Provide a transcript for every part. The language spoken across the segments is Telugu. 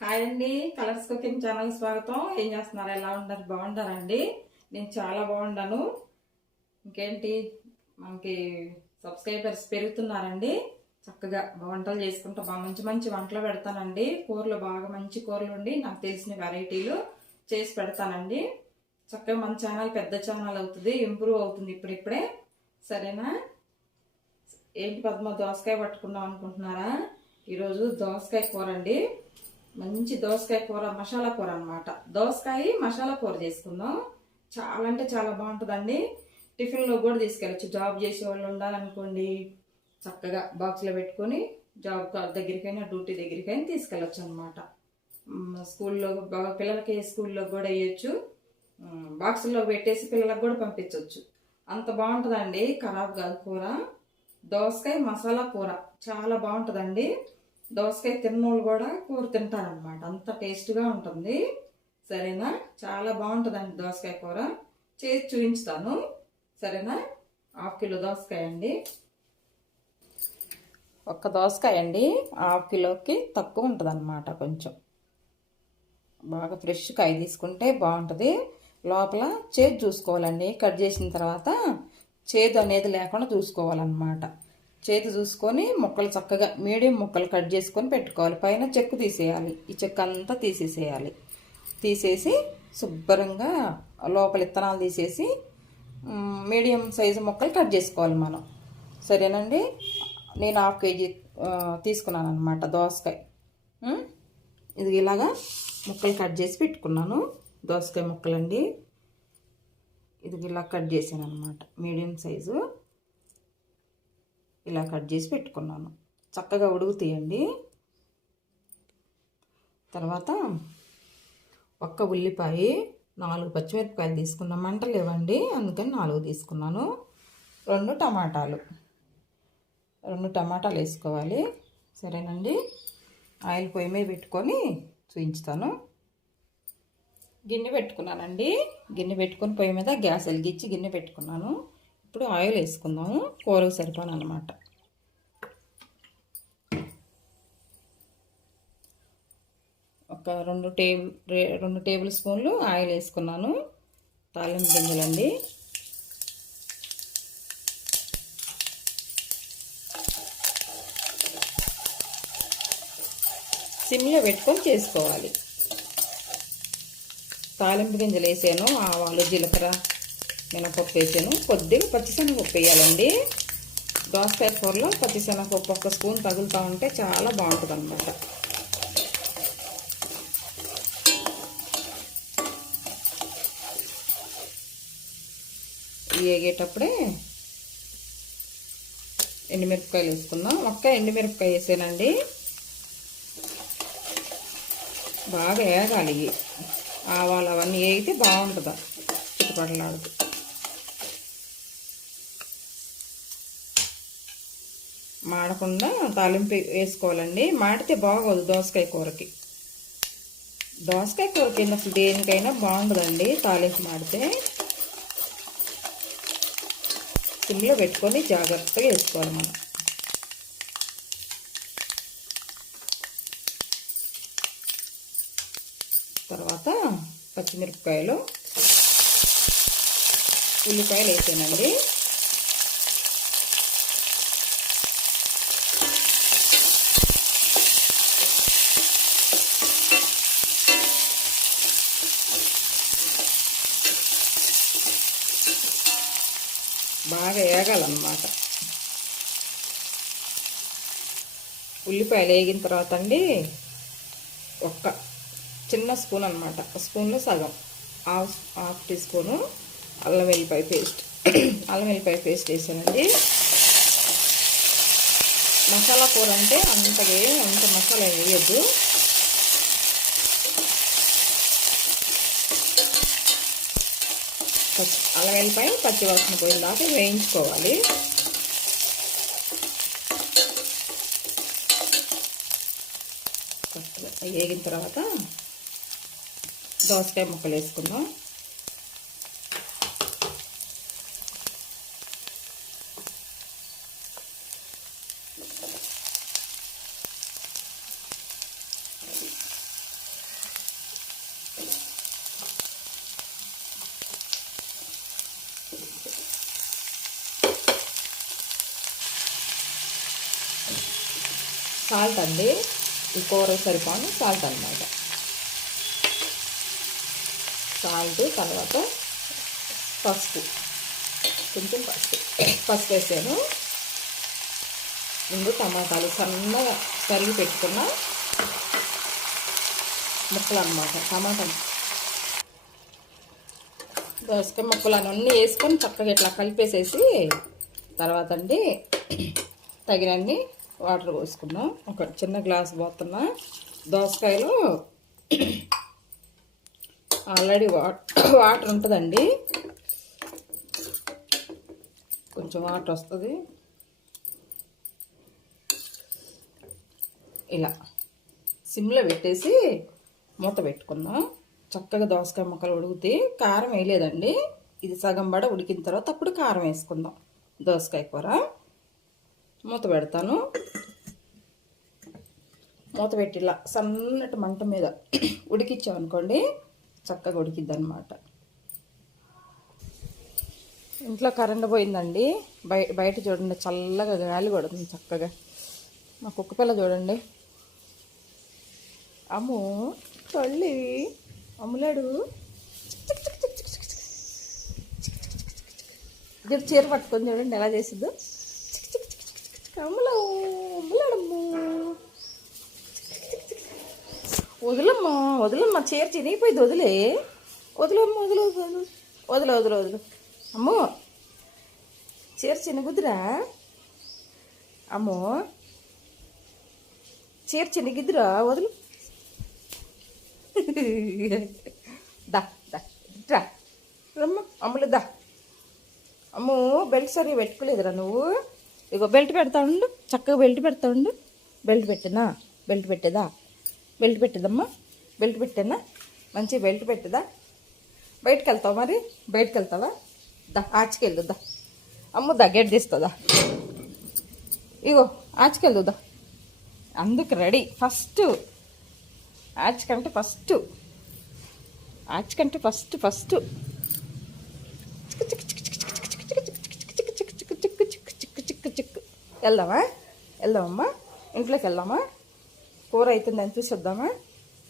హాయ్ అండి, కలర్స్ కుకింగ్ ఛానల్ స్వాగతం. ఏం చేస్తున్నారు? ఎలా ఉన్నారు? బాగుంటారండి? నేను చాలా బాగున్నాను. ఇంకేంటి, మనకి సబ్స్క్రైబర్స్ పెరుగుతున్నారండి. చక్కగా వంటలు చేసుకుంటా బాగా మంచి మంచి వంటలు పెడతానండి. కూరలు బాగా మంచి కూరలు ఉండి నాకు తెలిసిన వెరైటీలు చేసి పెడతానండి. చక్కగా మన ఛానల్ పెద్ద ఛానల్ అవుతుంది, ఇంప్రూవ్ అవుతుంది ఇప్పుడిప్పుడే. సరేనా? ఏంటి పద్మ, దోసకాయ పట్టుకుందాం అనుకుంటున్నారా? ఈరోజు దోసకాయ కూర అండి. మంచి దోసకాయ కూర, మసాలా కూర అనమాట. దోసకాయ మసాలా కూర చేసుకుందాం. చాలా అంటే చాలా బాగుంటుందండి. టిఫిన్లో కూడా తీసుకెళ్ళచ్చు. జాబ్ చేసే వాళ్ళు ఉండాలనుకోండి, చక్కగా బాక్స్లో పెట్టుకొని జాబ్ దగ్గరికైనా డ్యూటీ దగ్గరికైనా తీసుకెళ్ళచ్చు అనమాట. స్కూల్లో పిల్లలకి స్కూల్లో కూడా వేయచ్చు. బాక్సుల్లో పెట్టేసి పిల్లలకు కూడా పంపించవచ్చు. అంత బాగుంటుందండి, ఖరాబ్ కాదు కూర. దోసకాయ మసాలా కూర చాలా బాగుంటుందండి. దోసకాయ తిన్నోళ్ళు కూడా కూర తింటారనమాట, అంత టేస్ట్గా ఉంటుంది. సరేనా? చాలా బాగుంటుందండి దోసకాయ కూర. చేసి చూపించుతాను. సరేనా? 1/2 కిలో దోసకాయ అండి. ఒక్క దోసకాయ అండి 1/2 కిలోకి తక్కువ ఉంటుంది అనమాట. కొంచెం బాగా ఫ్రెష్ కాయ తీసుకుంటే బాగుంటుంది. లోపల చేదు చూసుకోవాలండి. కట్ చేసిన తర్వాత చేదు అనేది లేకుండా చూసుకోవాలన్నమాట. చేతి చూసుకొని ముక్కలు చక్కగా మీడియం ముక్కలు కట్ చేసుకొని పెట్టుకోవాలి. పైన చెక్కు తీసేయాలి. ఈ చెక్కు అంతా తీసేసేయాలి. తీసేసి శుభ్రంగా లోపల ఇత్తనాలు తీసేసి మీడియం సైజు ముక్కలు కట్ చేసుకోవాలి మనం. సరేనండి? నేను 1/2 కేజీ తీసుకున్నాను అనమాట దోసకాయ. ఇది ఇలాగా ముక్కలు కట్ చేసి పెట్టుకున్నాను. దోసకాయ ముక్కలండి. ఇది ఇలా కట్ చేశాను అనమాట. మీడియం సైజు ఇలా కట్ చేసి పెట్టుకున్నాను. చక్కగా ఉడుకుతాయండి. తర్వాత ఒక్క ఉల్లిపాయ, 4 పచ్చిమిరపకాయలు తీసుకున్నాను. మంట లేవండి, అందుకని 4 తీసుకున్నాను. 2 టమాటాలు వేసుకోవాలి. సరేనండి? ఆయిల్ పొయ్యి మీద పెట్టుకొని చూపించుతాను. గిన్నె పెట్టుకున్నానండి. గిన్నె పెట్టుకొని పొయ్యి మీద గ్యాస్ వెలిగించి గిన్నె పెట్టుకున్నాను. ఇప్పుడు ఆయిల్ వేసుకుందాము. కూరకు సరిపోను అనమాట. ఒక 2 టేబుల్ స్పూన్లు ఆయిల్ వేసుకున్నాను. తాలింపు గింజలండి. సిమ్లో పెట్టుకొని చేసుకోవాలి. తాలింపు గింజలు వేసాను. ఆవాలు, జీలకర్ర, మినపప్పు వేసాను. కొద్దిగా పచ్చిశనగపప్పు వేయాలండి. దోసకాయ కూరలో పచ్చిశనగపప్పు 1 స్పూన్ తగులుతూ ఉంటే చాలా బాగుంటుంది అన్నమాట. వేగేటప్పుడే ఎండుమిరపకాయలు వేసుకుందాం. ఒక్క ఎండుమిరపకాయ వేసానండి. బాగా వేగాలి. ఆవాలు అవన్నీ వేగితే బాగుంటుంది, చిట్టుపడలాడుతూ. మాడకుండా తాలింపు వేసుకోవాలండి. మాడితే బాగోదు దోసకాయ కూరకి. దోసకాయ కూరకి అసలు దేనికైనా బాగుంటుందండి తాలింపు మాడితే. సిమ్లో పెట్టుకొని జాగ్రత్తగా వేసుకోవాలి మనం. తర్వాత పచ్చిమిరపకాయలు, ఉల్లిపాయలు వేసానండి. బాగా వేగాలన్నమాట. ఉల్లిపాయలు వేగిన తర్వాత అండి ఒక్క చిన్న స్పూన్ అనమాట, స్పూన్లో సగం, హాఫ్ టీ స్పూను అల్లం వెల్లిపాయ పేస్ట్ వేసానండి. మసాలా కూర అంటే అంత మసాలా వేయద్దు. అల్లం వెల్లిపాయ పచ్చివాసన పోయిన దాకా వేయించుకోవాలి. వేగిన తర్వాత దోసకాయ ముక్కలు వేసుకుందాం. సాల్ట్ అండి, ఈ కూర సరిపోను సాల్ట్ అన్నమాట. సాల్ట్ తర్వాత పసుపు, కొంచెం పసుపు వేసాను. ముందు టమాటాలు సన్నగా తరిగి పెట్టుకున్న ముక్కలు అన్నమాట. టమాటాలు దోసకాయ ముక్కలు అన్నీ వేసుకొని చక్కగా ఇట్లా కలిపేసేసి తర్వాత అండి తగినన్ని వాటర్ పోసుకున్నాం. ఒక చిన్న గ్లాస్ పోతున్నా. దోసకాయలో ఆల్రెడీ వాటర్ ఉంటుందండి, కొంచెం వాటర్ వస్తుంది. ఇలా సిమ్లో పెట్టేసి మూత పెట్టుకున్నాం. చక్కగా దోసకాయ ముక్కలు ఉడికితే కారం వేయలేదండి, ఇది సగం బడ ఉడికిన తర్వాత అప్పుడు కారం వేసుకుందాం. దోసకాయ కూర మూత పెడతాను. మూత పెట్టి ఇలా సన్నటి మంట మీద ఉడికించామనుకోండి చక్కగా ఉడికిద్ది అనమాట. ఇంట్లో కరెంట్ పోయిందండి, బయట చూడండి చల్లగా గాలి కొడుతుంది చక్కగా. మా కుక్క పిల్ల చూడండి, అమ్ము తల్లి అమ్ములాడు ఇక్కడ చీర పట్టుకొని చూడండి ఎలా చేసిద్దు. అమ్ములో అమ్ములాడమ్ము, వదులమ్మా వదులమ్మా, చీర చినిగిపోయింది, వదిలే వదులమ్మ, వదులు వదులు వదులు వదులు వదులు. అమ్మో చీర చిన్నగుద్దురా, అమ్మో చీర చిన్నగిద్దురా, వదులు. దా దా రా రమ్మ అమ్ములు దా. అమ్ము బెల్ట్ సరిగా పెట్టుకోలేదురా నువ్వు. ఇగో బెల్ట్ పెడతా ఉండు, చక్కగా బెల్ట్ పెడతా ఉండు. బెల్ట్ పెట్టినా, బెల్ట్ పెట్టేదా, బెల్ట్ పెట్టేదమ్మా, బెల్ట్ పెట్టేనా, మంచి బెల్ట్ పెట్టేదా. బయటకు వెళ్తావా మరి, బయటకు వెళ్తావా, దా ఆచికెళ్ళు దా. అమ్ము దా గెట్ తీస్తుందా, ఇగో ఆచికెళ్ళు దా. అందుకు రెడీ ఫస్ట్, ఆచికంటే ఫస్ట్, ఆచికంటే ఫస్ట్ ఫస్ట్. వెళ్దామా, వెళ్దామమ్మా, ఇంట్లోకి వెళ్దామా, కూర అవుతుందని చూసి వద్దామా,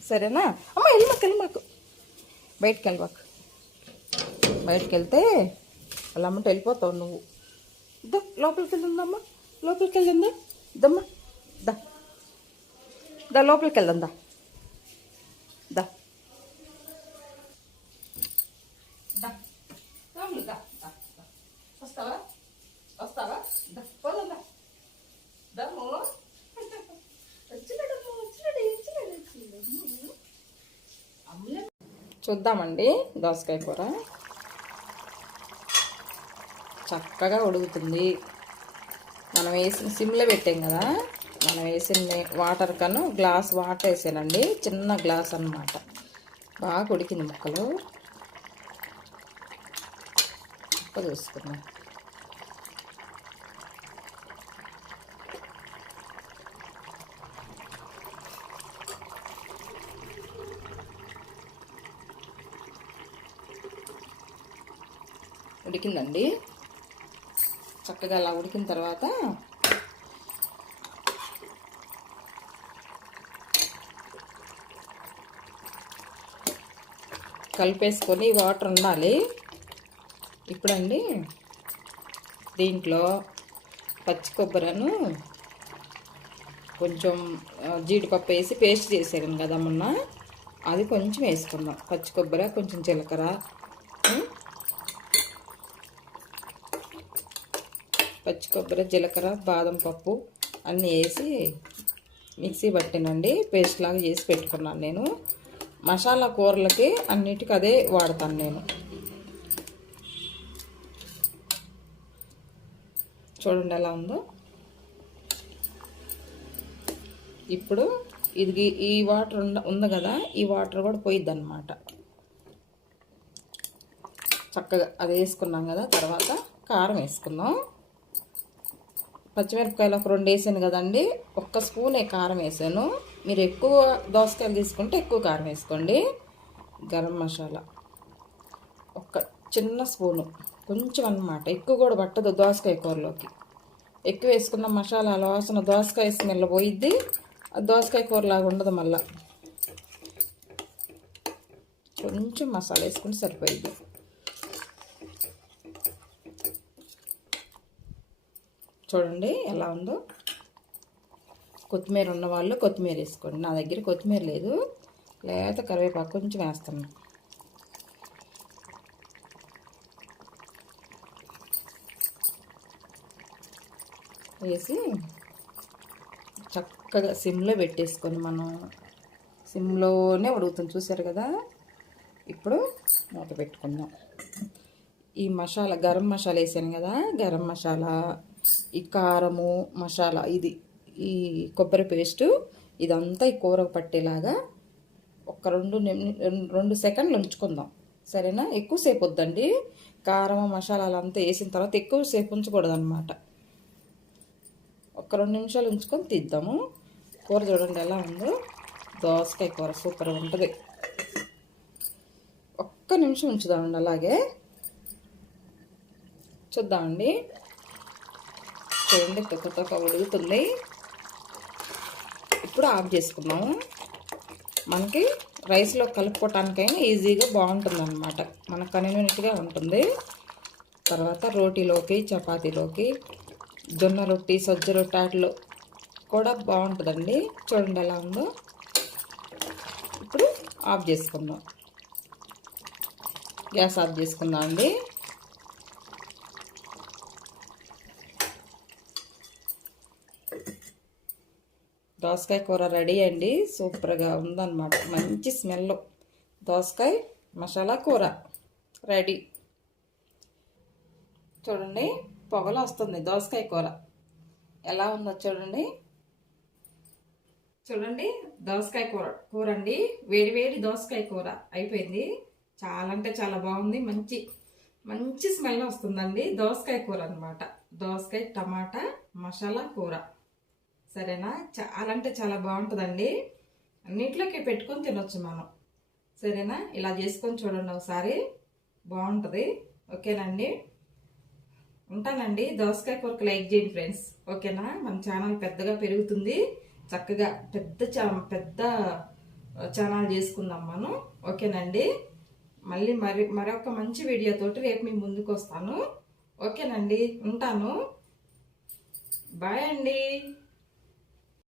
సరేనా. అమ్మ వెళ్ళమాకు బయటికి వెళ్ళమాకు, బయటికి వెళ్తే అలా అమ్మంటే వెళ్ళిపోతావు నువ్వు. ఇద్దా లోపలికి వెళ్దామమ్మా, లోపలికి వెళ్దా ఇద్దమ్మా, దా దా లోపలికి వెళ్దాం దా దా దా దా దా. వస్తావా వస్తావా, దా పోదా దమ్ము వచ్చినాడమ్మ, వచ్చినాడు వచ్చినాడు. చూద్దామండి దోసకాయ కూర చక్కగా ఉడుకుతుంది. మనం వేసిన సిమ్లో పెట్టాం కదా, మనం వేసిన వాటర్ కన్నా గ్లాస్ వాటర్ వేసానండి, చిన్న గ్లాస్ అన్నమాట. బాగా ఉడికింది ముక్కలు. ముక్క చూసుకున్నాం. ఉడికిందండి చక్కగా. అలా ఉడికిన తర్వాత కలిపేసుకొని వాటర్ ఉండాలి. ఇప్పుడండి దీంట్లో పచ్చి కొబ్బరిను కొంచెం జీడిపప్పు వేసి పేస్ట్ చేసాను కదా మొన్న, అది కొంచెం వేసుకుందాం. పచ్చి కొబ్బరి, కొంచెం జీలకర్ర, పచ్చి కొబ్బరి, జీలకర్ర, బాదం పప్పు అన్నీ వేసి మిక్సీ పట్టినండి, పేస్ట్ లాగా చేసి పెట్టుకున్నాను నేను. మసాలా కూరలకి అన్నిటికీ అదే వాడతాను నేను. చూడండి ఎలా ఉందో. ఇప్పుడు ఇది ఈ వాటర్ ఉంది కదా, ఈ వాటర్ కూడా పోయిద్ది అన్నమాట. చక్కగా అది వేసుకున్నాం కదా, తర్వాత కారం వేసుకుందాం. పచ్చిమిరపకాయలు ఒక 2 వేసాను కదండి, 1 స్పూనే కారం వేసాను. మీరు ఎక్కువ దోసకాయలు తీసుకుంటే ఎక్కువ కారం వేసుకోండి. గరం మసాలా 1 చిన్న స్పూను, కొంచెం అన్నమాట, ఎక్కువ కూడా పట్టదు దోసకాయ కూరలోకి. ఎక్కువ వేసుకున్న మసాలా వాసన దోసకాయ స్మెల్ పోయిద్ది, దోసకాయ కూరలాగా ఉండదు. మళ్ళా కొంచెం మసాలా వేసుకుంటే సరిపోయిద్ది. చూడండి ఎలా ఉందో. కొత్తిమీర ఉన్నవాళ్ళు కొత్తిమీర వేసుకోండి. నా దగ్గర కొత్తిమీర లేదు, లేకపోతే కరివేపాకు కొంచెం వేస్తున్నాను. వేసి చక్కగా సిమ్లో పెట్టేసుకొని మనం సిమ్లోనే ఉడుకుతుంది, చూసారు కదా. ఇప్పుడు మూత పెట్టుకుందాం. ఈ మసాలా గరం మసాలా వేసాను కదా, గరం మసాలా, ఈ కారము మసాలా, ఇది ఈ కొబ్బరి పేస్టు, ఇదంతా ఈ కూరకు పట్టేలాగా ఒక 2 సెకండ్లు ఉంచుకుందాం. సరేనా? ఎక్కువసేపు వద్దండి. కారం మసాలాలు అంతా వేసిన తర్వాత ఎక్కువసేపు ఉంచకూడదు అనమాట. ఒక 2 నిమిషాలు ఉంచుకొని తీద్దాము. కూర చూడండి ఎలా ఉందో. దోసకాయ కూర సూపర్గా ఉంటుంది. ఒక్క నిమిషం ఉంచుదామండి అలాగే. చూద్దామండి. చూడండి తొక్క ఉడుకుతుంది. ఇప్పుడు ఆఫ్ చేసుకున్నాము. మనకి రైస్లో కలుపుకోవటానికైనా ఈజీగా బాగుంటుంది అన్నమాట, మనకు కన్వీనియంట్గా ఉంటుంది. తర్వాత రోటీలోకి, చపాతీలోకి, జొన్న రొట్టి, సజ్జ రొట్టి వాటిలో కూడా బాగుంటుందండి. చూడండి ఎలా ఉందో. ఇప్పుడు ఆఫ్ చేసుకుందాం. గ్యాస్ ఆఫ్ చేసుకుందాం అండి. దోసకాయ కూర రెడీ అండి. సూపర్గా ఉందన్నమాట. మంచి స్మెల్. దోసకాయ మసాలా కూర రెడీ. చూడండి పొగలు వస్తుంది దోసకాయ కూర ఎలా ఉందో చూడండి. చూడండి దోసకాయ కూర అండి. వేడి వేడి దోసకాయ కూర అయిపోయింది. చాలా అంటే చాలా బాగుంది. మంచి మంచి స్మెల్ వస్తుందండి. దోసకాయ కూర అనమాట. దోసకాయ టమాటా మసాలా కూర. సరేనా? చాలా అంటే చాలా బాగుంటుందండి. అన్నిట్లోకి పెట్టుకొని తినొచ్చు మనం. సరేనా? ఇలా చేసుకొని చూడండి ఒకసారి, బాగుంటుంది. ఓకేనండి, ఉంటానండి. దోసకాయ కూరకు లైక్ చేయండి ఫ్రెండ్స్. ఓకేనా? మన ఛానల్ పెద్దగా పెరుగుతుంది. చక్కగా పెద్ద ఛానల్ చేసుకుందాం మనం. ఓకేనండి. మళ్ళీ మరొక మంచి వీడియోతోటి రేపు మీ ముందుకు వస్తాను. ఓకేనండి, ఉంటాను. బాయ్ అండి.